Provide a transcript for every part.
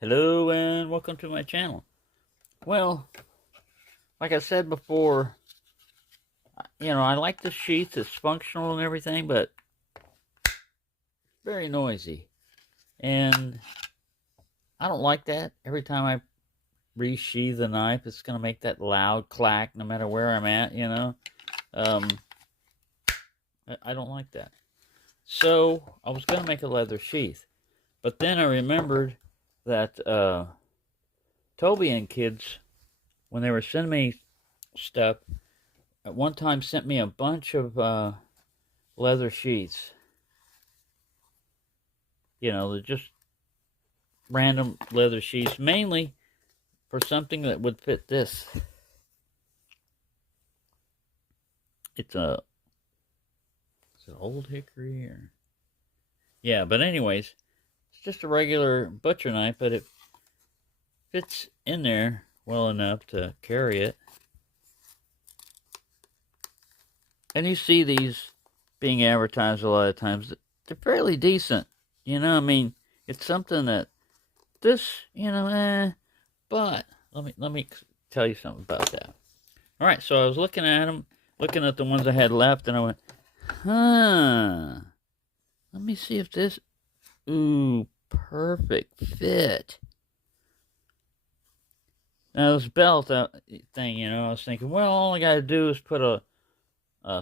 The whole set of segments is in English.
Hello and welcome to my channel. Well, like I said before, I like the sheath. It's functional and everything, but very noisy. And I don't like that. Every time I resheath the knife, it's going to make that loud clack no matter where I'm at, Um, I don't like that. So I was going to make a leather sheath. But then I remembered that Toby and Kids, when they were sending me stuff, at one time sent me a bunch of leather sheaths. They're just random leather sheaths, mainly for something that would fit this. It's an old hickory or yeah, but anyways, it's just a regular butcher knife, but it fits in there well enough to carry it. And you see these being advertised a lot of times. They're fairly decent. I mean, it's something that this, but let me tell you something about that. All right, so I was looking at them, looking at the ones I had left, and I went, let me see if this, ooh, perfect fit. Now this belt thing, I was thinking, well, all I got to do is put a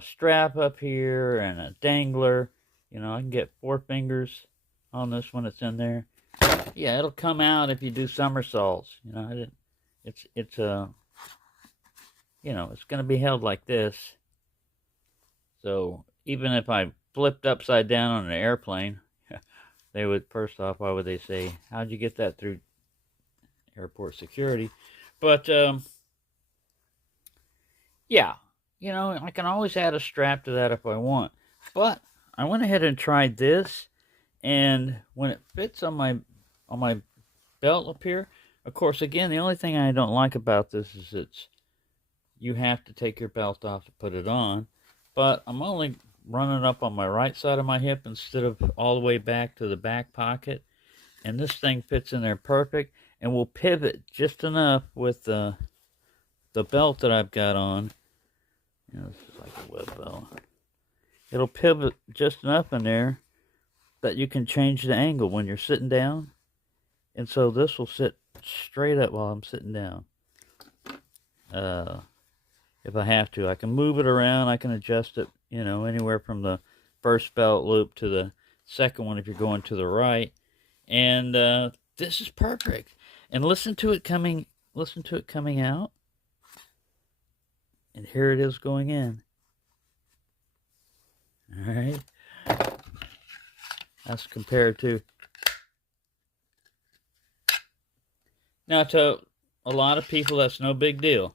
strap up here and a dangler. I can get 4 fingers on this one that's in there. Yeah, it'll come out if you do somersaults. It's it's going to be held like this. So even if I flipped upside down on an airplane, they would, first off, why would they say, how'd you get that through airport security? But yeah, I can always add a strap to that if I want. But I went ahead and tried this, and when it fits on my belt up here, of course, again, the only thing I don't like about this is you have to take your belt off to put it on. But I'm only running up on my right side of my hip instead of all the way back to the back pocket. And this thing fits in there perfect and will pivot just enough with the belt that I've got on. This is like a web belt. It'll pivot just enough in there that you can change the angle when you're sitting down. And so this will sit straight up while I'm sitting down. If I have to, I can move it around. I can adjust it, anywhere from the first belt loop to the second one if you're going to the right. And this is perfect. And listen to it coming out. And here it is going in. All right. That's compared to. Now, to a lot of people, that's no big deal.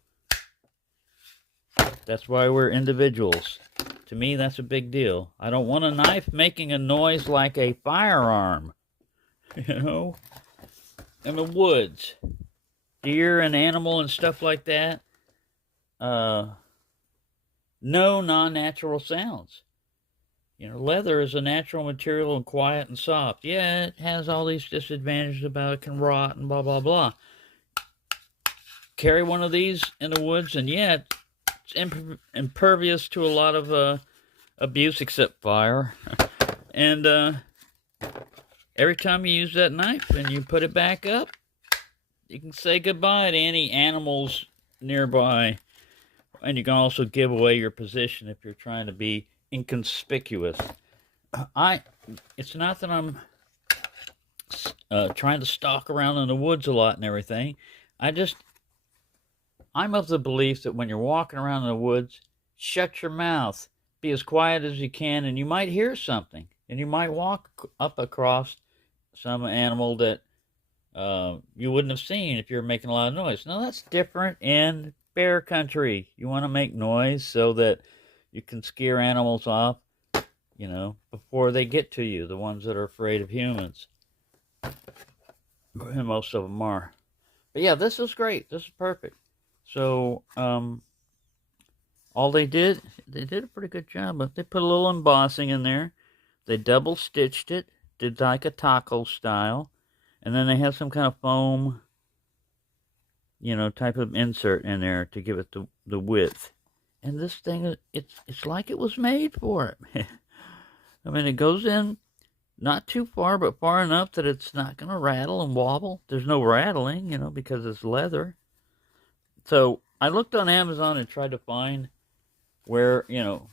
That's why we're individuals. To me, that's a big deal. I don't want a knife making a noise like a firearm. In the woods. Deer and animal and stuff like that. No non-natural sounds. Leather is a natural material and quiet and soft. Yeah, it has all these disadvantages about it can rot and blah, blah, blah. Carry one of these in the woods, and yeah, it's impervious to a lot of abuse except fire. And every time you use that knife and you put it back up, you can say goodbye to any animals nearby. And you can also give away your position if you're trying to be inconspicuous. It's not that I'm trying to stalk around in the woods a lot and everything. I'm of the belief that when you're walking around in the woods, shut your mouth, be as quiet as you can, and you might hear something. And you might walk up across some animal that you wouldn't have seen if you're making a lot of noise. Now, that's different in bear country. You want to make noise so that you can scare animals off, before they get to you, the ones that are afraid of humans. And most of them are. But yeah, this is great. This is perfect. So, all they did a pretty good job. But they put a little embossing in there. They double stitched it, did like a taco style. And then they have some kind of foam, you know, type of insert in there to give it the width. And this thing, it's like it was made for it. I mean, it goes in not too far, but far enough that it's not going to rattle and wobble. There's no rattling, you know, because it's leather. So I looked on Amazon and tried to find where, you know,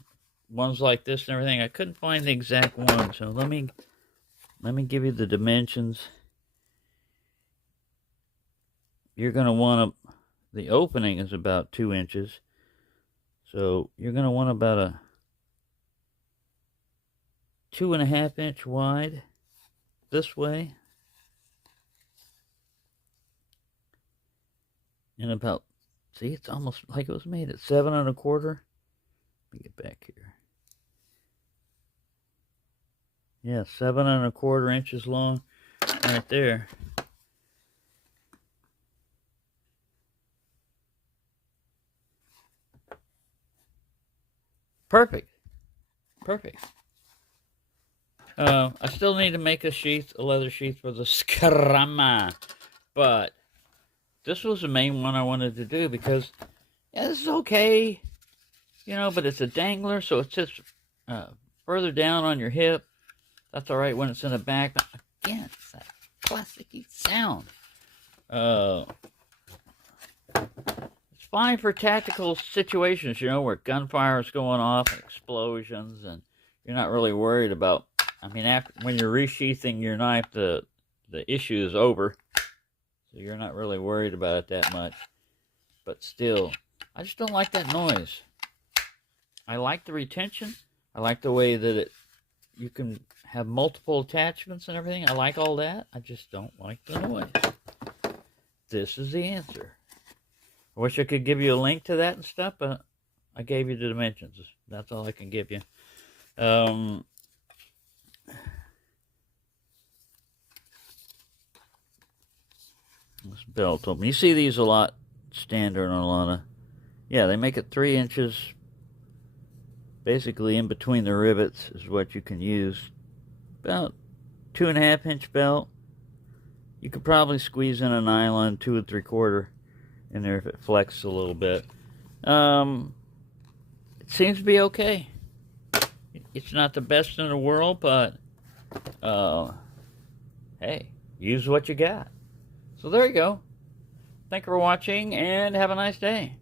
ones like this and everything. I couldn't find the exact one. So let me give you the dimensions. You're going to want the opening is about 2 inches. So you're going to want about a 2.5 inch wide this way. And about, see, it's almost like it was made at 7 1/4. Let me get back here. Yeah, 7 1/4 inches long right there. Perfect. Perfect. I still need to make a sheath, a leather sheath for the scrama. But this was the main one I wanted to do because, yeah, this is okay. You know, but it's a dangler, so it sits further down on your hip. That's all right when it's in the back. But again, it's that plasticky sound. It's fine for tactical situations, you know, where gunfire is going off, and explosions, and you're not really worried about. I mean, when you're resheathing your knife, the issue is over, so you're not really worried about it that much. But still, I just don't like that noise. I like the retention. I like the way that you can have multiple attachments and everything. I like all that. I just don't like the noise. This is the answer. I wish I could give you a link to that and stuff, but I gave you the dimensions. That's all I can give you. This belt open. You see these a lot standard on a lot of. Yeah, they make it 3 inches. Basically, in between the rivets is what you can use. About 2.5 inch belt. You could probably squeeze in a nylon 2 3/4 in there if it flexes a little bit. It seems to be okay. It's not the best in the world, but hey, use what you got. So there you go. Thank you for watching, and have a nice day.